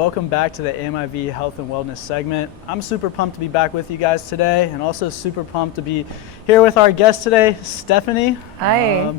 welcome back to the AMIV Health and Wellness segment. I'm super pumped to be back with you guys today, and also super pumped to be here with our guest today, Stehpanie. Hi.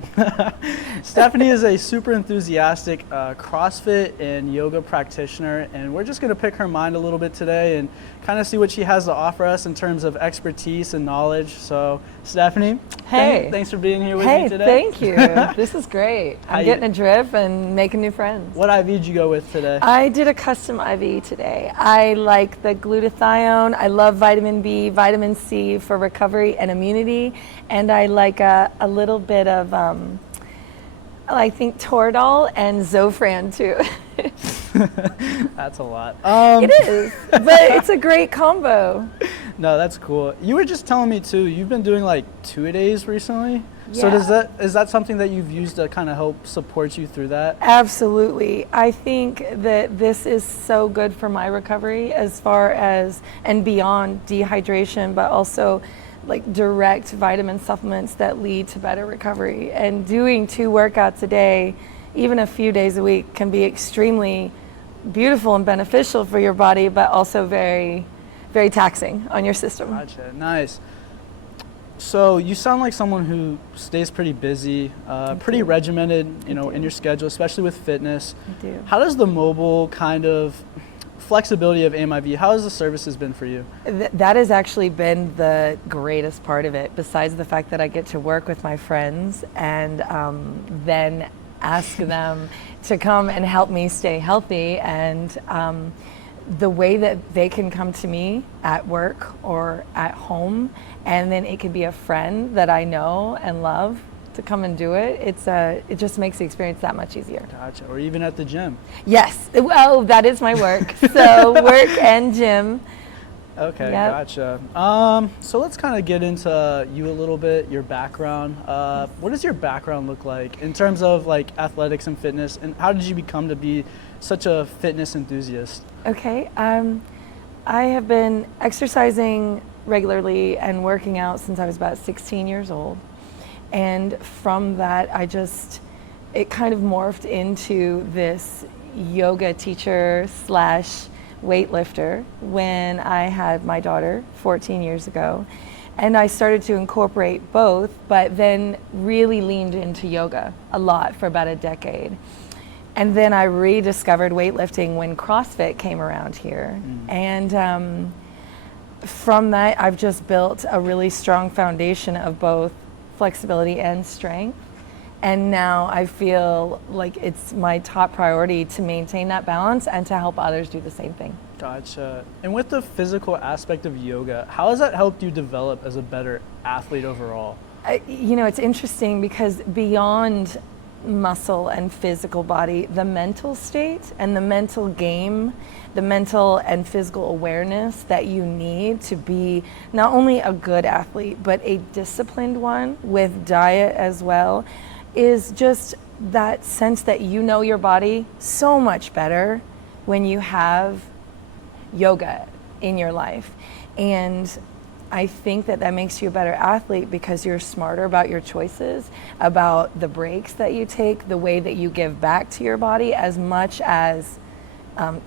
Stehpanie is a super enthusiastic CrossFit and yoga practitioner, and we're just going to pick her mind a little bit today and kind of see what she has to offer us in terms of expertise and knowledge. So, Stehpanie, hey, thanks for being here with me today. Thank you. This is great. I'm getting a drip and making new friends. What IV did you go with today? I did a custom IV today. I like the glutathione. I love vitamin B, vitamin C for recovery and immunity, and I like a little bit of I think Toradol and Zofran too. That's a lot. It is, but it's a great combo. No, that's cool. You were just telling me too, you've been doing like 2-a-days recently. Yeah. So is that something that you've used to kind of help support you through that? Absolutely. I think that this is so good for my recovery as far as and beyond dehydration, but also like direct vitamin supplements that lead to better recovery. And doing 2 workouts a day, even a few days a week, can be extremely beautiful and beneficial for your body, but also very, very taxing on your system. Gotcha. Nice. So you sound like someone who stays pretty busy, pretty regimented, in your schedule, especially with fitness. I do. How does the mobile kind of flexibility of AMIV, how has the services been for you? That has actually been the greatest part of it, besides the fact that I get to work with my friends and then ask them to come and help me stay healthy. And the way that they can come to me at work or at home, and then it could be a friend that I know and love to come and do it, it just makes the experience that much easier. Gotcha. Or even at the gym. Yes. Well, that is my work. So work and gym. Okay, yep. Gotcha. So let's kind of get into you a little bit, your background. What does your background look like in terms of like athletics and fitness, and how did you become to be such a fitness enthusiast? Okay. I have been exercising regularly and working out since I was about 16 years old. And from that, it kind of morphed into this yoga teacher / weightlifter when I had my daughter 14 years ago. And I started to incorporate both, but then really leaned into yoga a lot for about a decade. And then I rediscovered weightlifting when CrossFit came around here. And from that, I've just built a really strong foundation of both flexibility and strength. And now I feel like it's my top priority to maintain that balance and to help others do the same thing. Gotcha. And with the physical aspect of yoga, how has that helped you develop as a better athlete overall? It's interesting because beyond muscle and physical body, the mental state and the mental game, the mental and physical awareness that you need to be not only a good athlete, but a disciplined one with diet as well, is just that sense that you know your body so much better when you have yoga in your life. And I think that makes you a better athlete because you're smarter about your choices, about the breaks that you take, the way that you give back to your body, as much as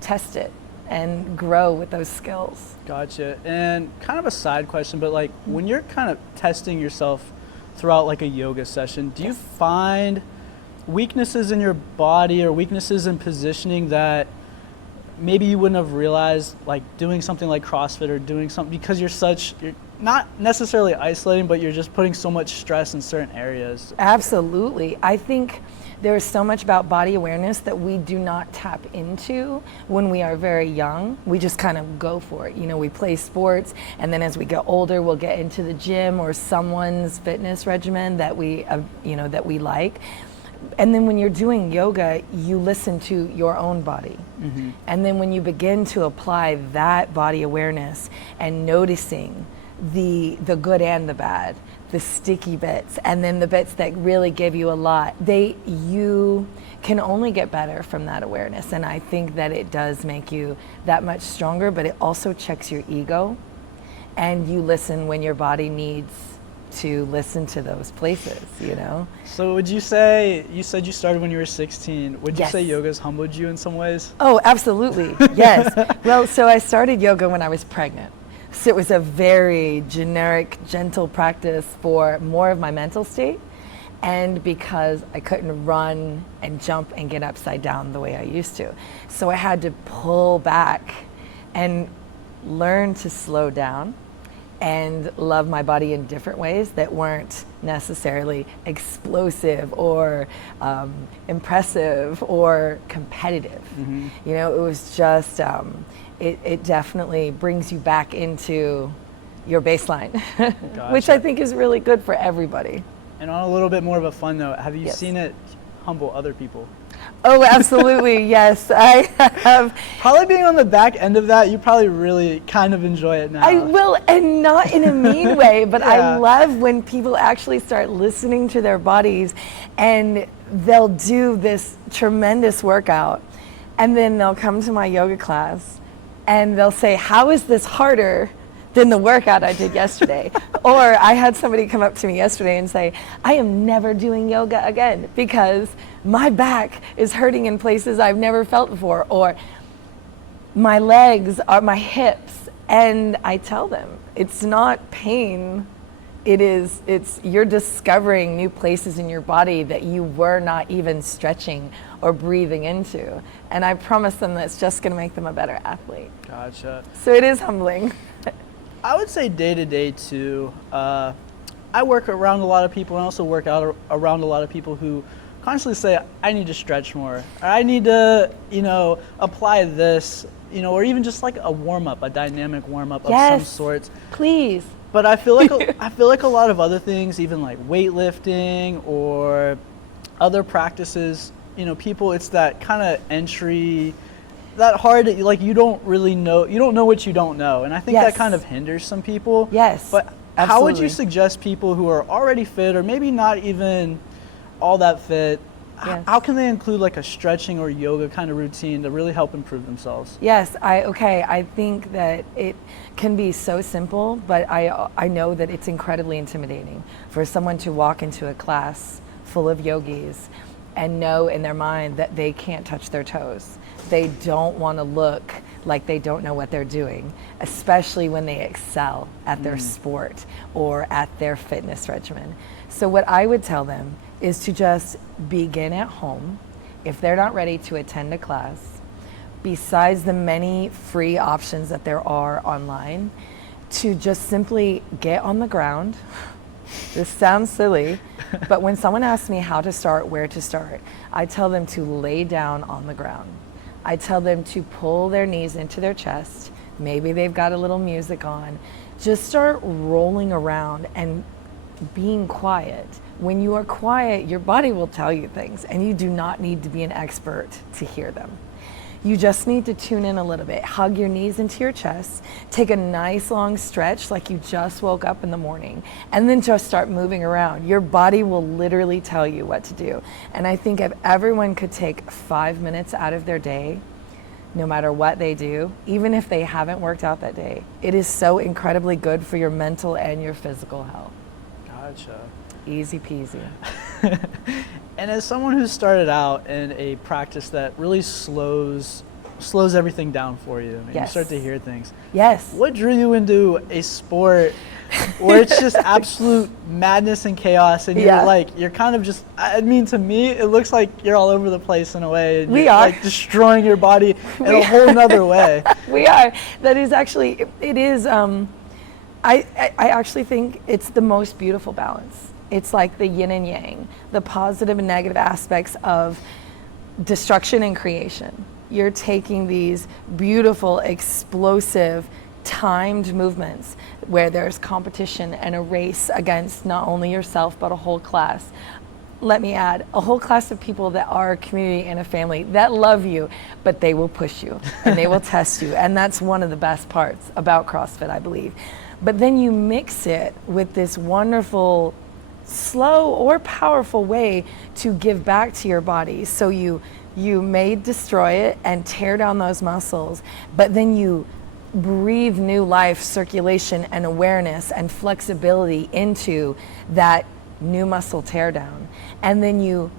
test it and grow with those skills. Gotcha. And kind of a side question, but like when you're kind of testing yourself throughout like a yoga session, do you find weaknesses in your body or weaknesses in positioning that maybe you wouldn't have realized, like doing something like CrossFit or doing something, because you're not necessarily isolating, but you're just putting so much stress in certain areas? Absolutely. I think there is so much about body awareness that we do not tap into when we are very young. We just kind of go for it. We play sports, and then as we get older, we'll get into the gym or someone's fitness regimen that we like. And then when you're doing yoga, you listen to your own body. Mm-hmm. And then when you begin to apply that body awareness and noticing the good and the bad, the sticky bits, and then the bits that really give you a lot, you can only get better from that awareness. And I think that it does make you that much stronger, but it also checks your ego, and you listen when your body needs to listen to those places, you know? So would you say, you said you started when you were 16, would you Yes. say yoga's humbled you in some ways? Oh, absolutely. Yes. Well, so I started yoga when I was pregnant. So it was a very generic, gentle practice for more of my mental state. And because I couldn't run and jump and get upside down the way I used to. So I had to pull back and learn to slow down and love my body in different ways that weren't necessarily explosive or impressive or competitive. Mm-hmm. You know, it was just, it definitely brings you back into your baseline, which I Gotcha. think is really good for everybody. And on a little bit more of a fun note, have you Yes. seen it humble other people? Oh, absolutely, yes. I have. Probably being on the back end of that, you probably really kind of enjoy it now. I will, and not in a mean way, but Yeah. I love when people actually start listening to their bodies and they'll do this tremendous workout and then they'll come to my yoga class and they'll say, how is this harder than the workout I did yesterday? Or I had somebody come up to me yesterday and say, I am never doing yoga again because my back is hurting in places I've never felt before, or my legs are my hips. And I tell them, it's not pain. It's you're discovering new places in your body that you were not even stretching or breathing into. And I promise them that's just going to make them a better athlete. Gotcha. So it is humbling. I would say day to day too. I work around a lot of people and also work out around a lot of people who constantly say, I need to stretch more. Or I need to, apply this, or even just like a warm up, a dynamic warm up of some Yes. sort. Please. But I feel like a lot of other things, even like weightlifting or other practices, people, it's that kind of entry, that hard, like you don't really know, you don't know what you don't know. And I think Yes. that kind of hinders some people. Yes. But how would you absolutely. suggest people who are already fit or maybe not even all that fit, Yes. how can they include like a stretching or yoga kind of routine to really help improve themselves? Yes, I think that it can be so simple, but I know that it's incredibly intimidating for someone to walk into a class full of yogis and know in their mind that they can't touch their toes. They don't want to look like they don't know what they're doing, especially when they excel at their sport or at their fitness regimen. So what I would tell them is to just begin at home if they're not ready to attend a class. Besides the many free options that there are online, to just simply get on the ground. This sounds silly, but when someone asks me how to start, where to start, I tell them to lay down on the ground. I tell them to pull their knees into their chest. Maybe they've got a little music on. Just start rolling around and being quiet. When you are quiet, your body will tell you things, and you do not need to be an expert to hear them. You just need to tune in a little bit. Hug your knees into your chest. Take a nice long stretch like you just woke up in the morning, and then just start moving around. Your body will literally tell you what to do. And I think if everyone could take 5 minutes out of their day, no matter what they do, even if they haven't worked out that day, it is so incredibly good for your mental and your physical health. Gotcha. Easy peasy. And as someone who started out in a practice that really slows everything down for you, and you Yes. start to hear things, Yes. what drew you into a sport where it's just absolute madness and chaos, and Yeah. you're kind of just, I mean, to me, it looks like you're all over the place in a way. And We you're, are. like destroying your body in We a whole nother way. We are. That is actually, it is, I actually think it's the most beautiful balance. It's like the yin and yang, the positive and negative aspects of destruction and creation. You're taking these beautiful, explosive, timed movements where there's competition and a race against not only yourself, but a whole class. Let me add, a whole class of people that are a community and a family that love you, but they will push you and they will test you. And that's one of the best parts about CrossFit, I believe. But then you mix it with this wonderful, slow or powerful way to give back to your body. So you may destroy it and tear down those muscles, but then you breathe new life, circulation, and awareness and flexibility into that new muscle teardown. And then you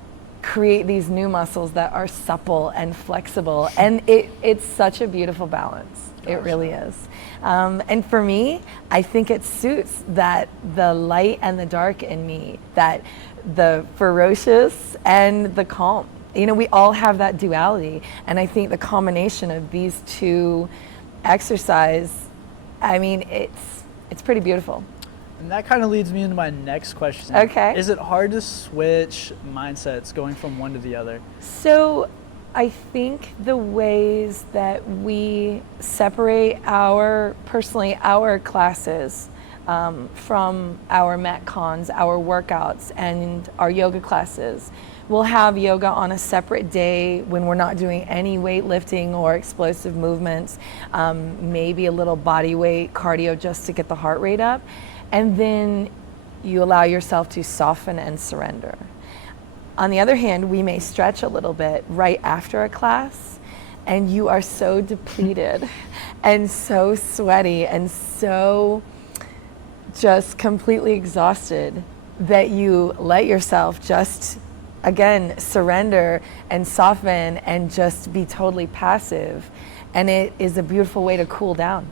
create these new muscles that are supple and flexible. And it's such a beautiful balance. It really is. And for me, I think it suits that the light and the dark in me, that the ferocious and the calm. You know, we all have that duality. And I think the combination of these two exercise, I mean, it's pretty beautiful. And that kind of leads me into my next question. Okay. Is it hard to switch mindsets going from one to the other? So I think the ways that we separate our classes from our Metcons, our workouts, and our yoga classes. We'll have yoga on a separate day when we're not doing any weightlifting or explosive movements, maybe a little body weight cardio just to get the heart rate up. And then you allow yourself to soften and surrender. On the other hand, we may stretch a little bit right after a class, and you are so depleted and so sweaty and so just completely exhausted that you let yourself just, again, surrender and soften and just be totally passive. And it is a beautiful way to cool down.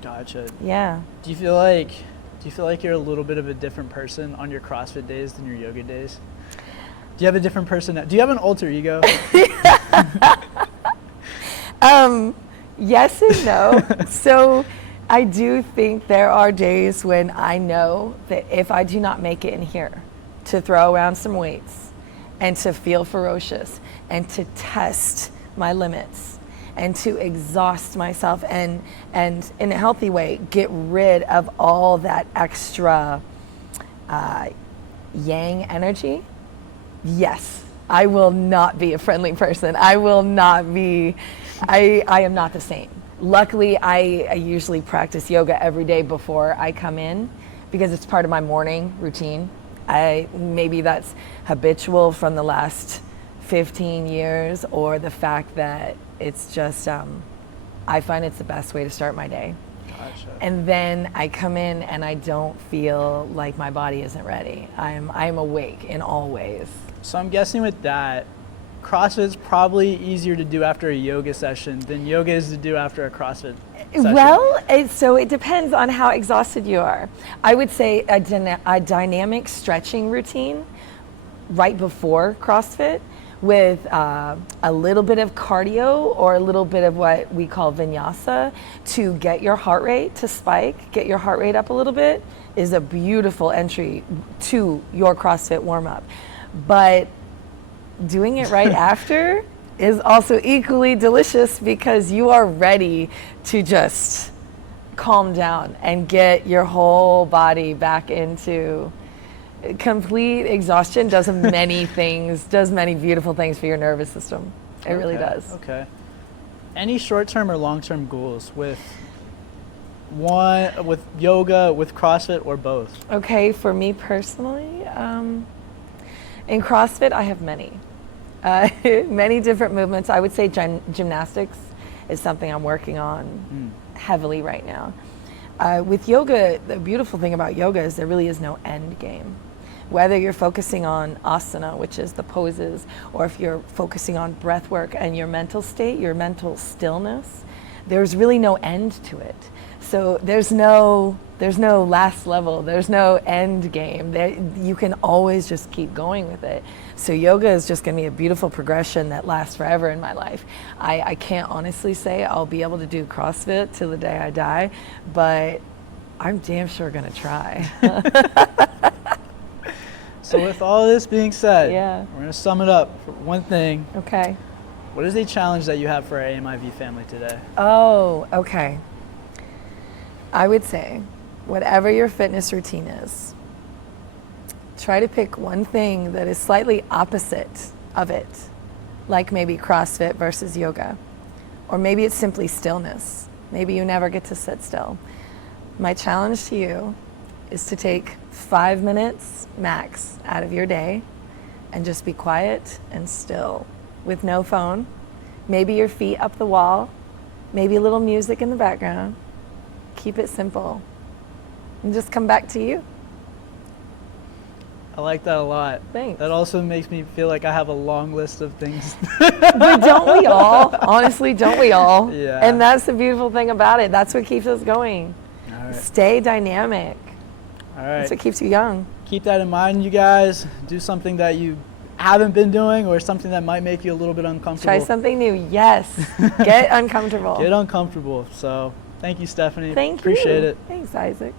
Gotcha. Yeah. Do you feel like you're a little bit of a different person on your CrossFit days than your yoga days? Do you have a different person? Do you have an alter ego? Yes and no. So I do think there are days when I know that if I do not make it in here to throw around some weights and to feel ferocious and to test my limits and to exhaust myself and in a healthy way get rid of all that extra yang energy, yes, I will not be a friendly person. I will not be, I am not the same. Luckily, I usually practice yoga every day before I come in because it's part of my morning routine. Maybe that's habitual from the last 15 years or the fact that it's just, I find it's the best way to start my day. Gotcha. And then I come in and I don't feel like my body isn't ready. I'm awake in all ways. So I'm guessing with that, CrossFit's probably easier to do after a yoga session than yoga is to do after a CrossFit session. Well, so it depends on how exhausted you are. I would say a dynamic stretching routine right before CrossFit with a little bit of cardio or a little bit of what we call vinyasa to get your heart rate to spike, get your heart rate up a little bit, is a beautiful entry to your CrossFit warm-up. But doing it right after is also equally delicious because you are ready to just calm down and get your whole body back into complete exhaustion. Does many things, does many beautiful things for your nervous system. It really does. Okay. Any short-term or long-term goals with yoga, with CrossFit, or both? Okay, for me personally, in CrossFit, I have many. Many different movements. I would say gymnastics is something I'm working on heavily right now. With yoga, the beautiful thing about yoga is there really is no end game. Whether you're focusing on asana, which is the poses, or if you're focusing on breath work and your mental state, your mental stillness, there's really no end to it. So there's no last level, there's no end game. You can always just keep going with it. So yoga is just going to be a beautiful progression that lasts forever in my life. I can't honestly say I'll be able to do CrossFit till the day I die, but I'm damn sure going to try. So with all this being said, Yeah. we're going to sum it up for one thing. Okay. What is a challenge that you have for our AMIV family today? Oh, okay. I would say, whatever your fitness routine is, try to pick one thing that is slightly opposite of it, like maybe CrossFit versus yoga, or maybe it's simply stillness. Maybe you never get to sit still. My challenge to you is to take 5 minutes max out of your day and just be quiet and still with no phone, maybe your feet up the wall, maybe a little music in the background. Keep it simple. And just come back to you. I like that a lot. Thanks. That also makes me feel like I have a long list of things. But don't we all? Honestly, don't we all? Yeah. And that's the beautiful thing about it. That's what keeps us going. All right. Stay dynamic. All right. That's what keeps you young. Keep that in mind, you guys. Do something that you haven't been doing or something that might make you a little bit uncomfortable. Try something new. Yes. Get uncomfortable. Get uncomfortable. So thank you, Stehpanie. Thank you. Appreciate it. Thanks, Isaac.